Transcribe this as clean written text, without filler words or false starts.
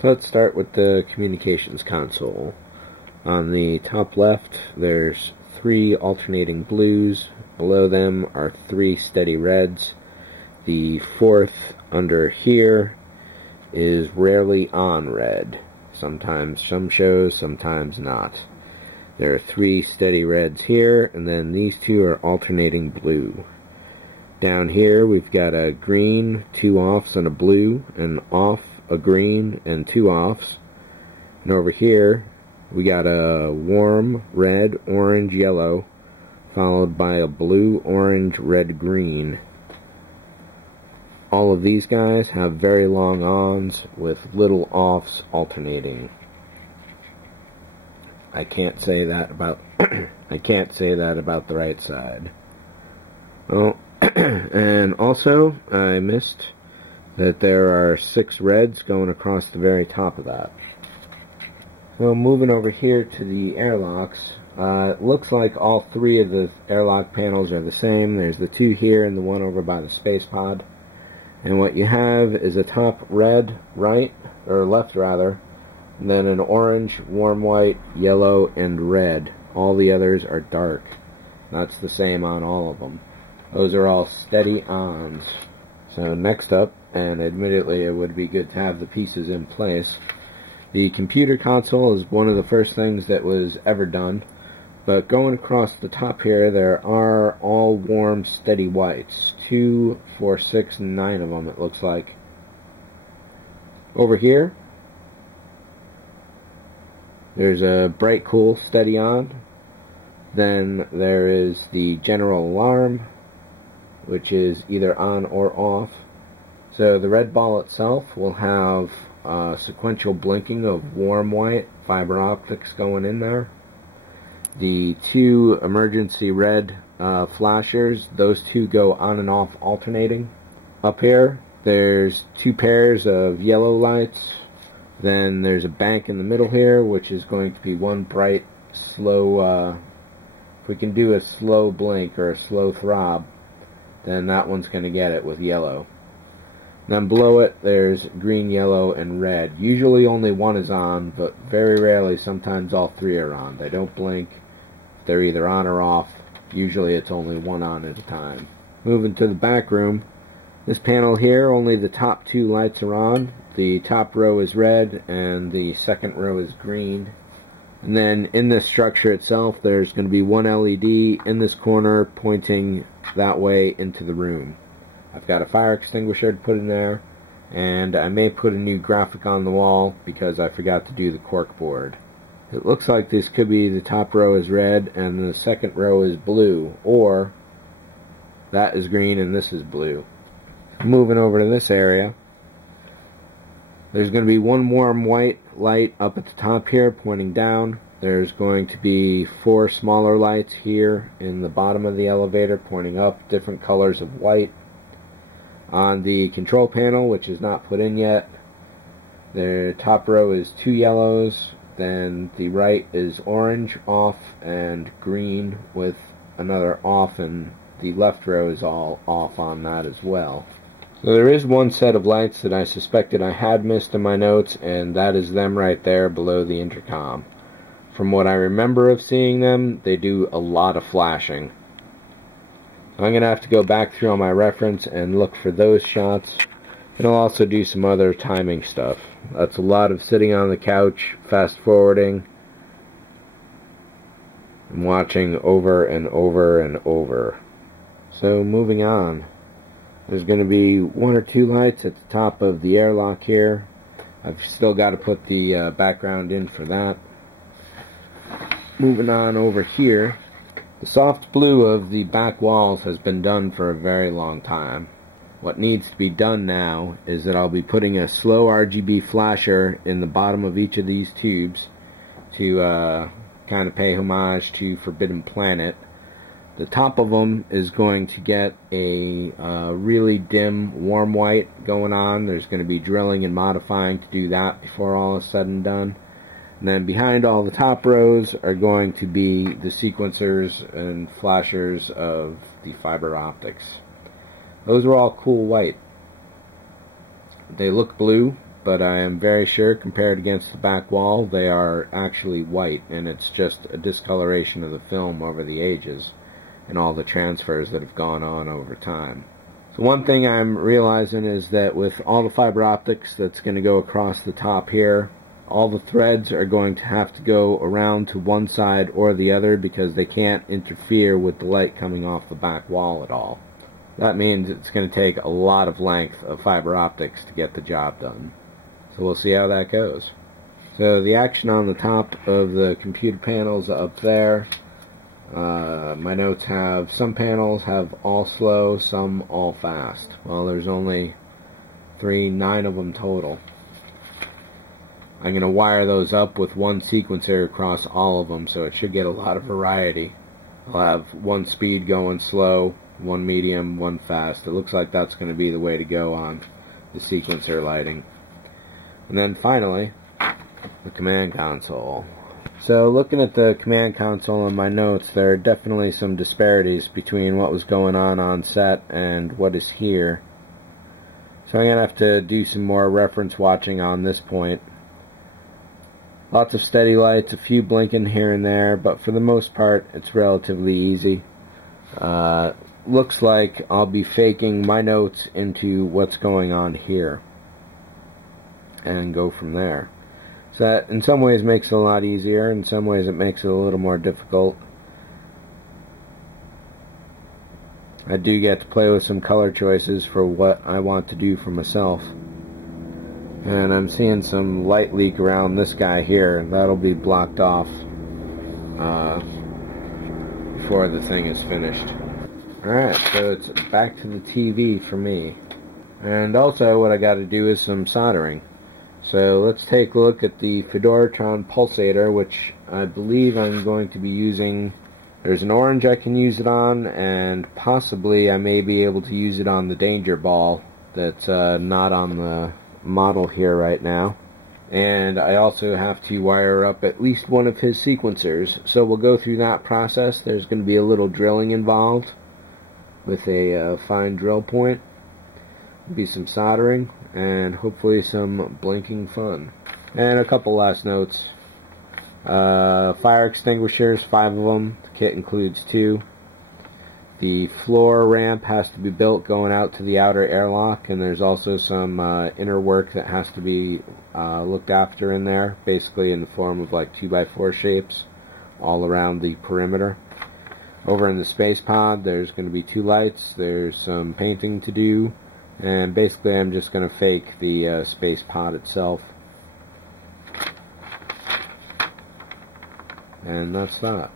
So let's start with the communications console. On the top left, there's 3 alternating blues. Below them are 3 steady reds. The 4th under here is rarely on red. Sometimes some shows, sometimes not. There are 3 steady reds here, and then these 2 are alternating blue. Down here we've got a green, 2 offs, and a blue, an off, a green, and 2 offs. And over here we got a warm red, orange, yellow, followed by a blue, orange, red, green. All of these guys have very long ons with little offs alternating. I can't say that about the right side. Oh, and also I missed that there are 6 reds going across the very top of that. So moving over here to the airlocks, it looks like all 3 of the airlock panels are the same. There's the 2 here and the one over by the space pod. And what you have is a top red, right, or left rather, and then an orange, warm white, yellow, and red. All the others are dark. That's the same on all of them. Those are all steady ons. So next up, and admittedly it would be good to have the pieces in place, the computer console is one of the first things that was ever done. But going across the top here, there are all warm, steady whites. 2, 4, 6, and 9 of them, it looks like. Over here, there's a bright, cool, steady on. Then there is the general alarm, which is either on or off. So the red ball itself will have sequential blinking of warm white, fiber optics going in there. The 2 emergency red flashers, those 2 go on and off alternating. Up here, there's 2 pairs of yellow lights. Then there's a bank in the middle here, which is going to be one bright, slow, if we can do a slow blink or a slow throb, then that one's going to get it with yellow. Then below it, there's green, yellow, and red. Usually only one is on, but very rarely, sometimes all 3 are on. They don't blink. They're either on or off. Usually it's only one on at a time. Moving to the back room, this panel here, only the top 2 lights are on. The top row is red, and the second row is green. And then in this structure itself, there's going to be one LED in this corner pointing that way into the room. I've got a fire extinguisher to put in there, and I may put a new graphic on the wall because I forgot to do the cork board. It looks like this could be the top row is red and the second row is blue, or that is green and this is blue. Moving over to this area, there's going to be one warm white light up at the top here pointing down. There's going to be 4 smaller lights here in the bottom of the elevator pointing up, different colors of white. On the control panel, which is not put in yet, the top row is 2 yellows, then the right is orange, off, and green with another off, and the left row is all off on that as well. So there is one set of lights that I suspected I had missed in my notes, and that is them right there below the intercom. From what I remember of seeing them, they do a lot of flashing. I'm going to have to go back through on my reference and look for those shots. And I'll also do some other timing stuff. That's a lot of sitting on the couch, fast forwarding, and watching over and over and over. So moving on. There's going to be 1 or 2 lights at the top of the airlock here. I've still got to put the background in for that. Moving on over here. The soft blue of the back walls has been done for a very long time. What needs to be done now is that I'll be putting a slow RGB flasher in the bottom of each of these tubes to kind of pay homage to Forbidden Planet. The top of them is going to get a really dim warm white going on. There's going to be drilling and modifying to do that before all is said and done. And then behind all the top rows are going to be the sequencers and flashers of the fiber optics. Those are all cool white. They look blue, but I am very sure compared against the back wall they are actually white, and it's just a discoloration of the film over the ages and all the transfers that have gone on over time. So one thing I'm realizing is that with all the fiber optics that's going to go across the top here, all the threads are going to have to go around to one side or the other because they can't interfere with the light coming off the back wall at all. That means it's going to take a lot of length of fiber optics to get the job done. So we'll see how that goes. So the action on the top of the computer panels up there, my notes have some panels have all slow, some all fast. Well, there's only 9 of them total. I'm going to wire those up with one sequencer across all of them, so it should get a lot of variety. I'll have one speed going slow, one medium, one fast. It looks like that's going to be the way to go on the sequencer lighting. And then finally, the command console. So looking at the command console in my notes, there are definitely some disparities between what was going on set and what is here. So I'm going to have to do some more reference watching on this point. Lots of steady lights, a few blinking here and there, but for the most part it's relatively easy. Looks like I'll be faking my notes into what's going on here and go from there. So that in some ways makes it a lot easier, in some ways it makes it a little more difficult. I do get to play with some color choices for what I want to do for myself. And I'm seeing some light leak around this guy here. That'll be blocked off before the thing is finished. Alright, so it's back to the TV for me. And also what I got to do is some soldering. So let's take a look at the Fedoratron pulsator, which I believe I'm going to be using. There's an orange I can use it on, and possibly I may be able to use it on the danger ball that's not on the model here right now. And I also have to wire up at least one of his sequencers, so we'll go through that process. There's going to be a little drilling involved with a fine drill point. There'll be some soldering and hopefully some blinking fun. And a couple last notes. Fire extinguishers, 5 of them. The kit includes 2. The floor ramp has to be built going out to the outer airlock, and there's also some inner work that has to be looked after in there, basically in the form of like 2x4 shapes all around the perimeter. Over in the space pod there's going to be 2 lights, there's some painting to do, and basically I'm just going to fake the space pod itself. And that's that.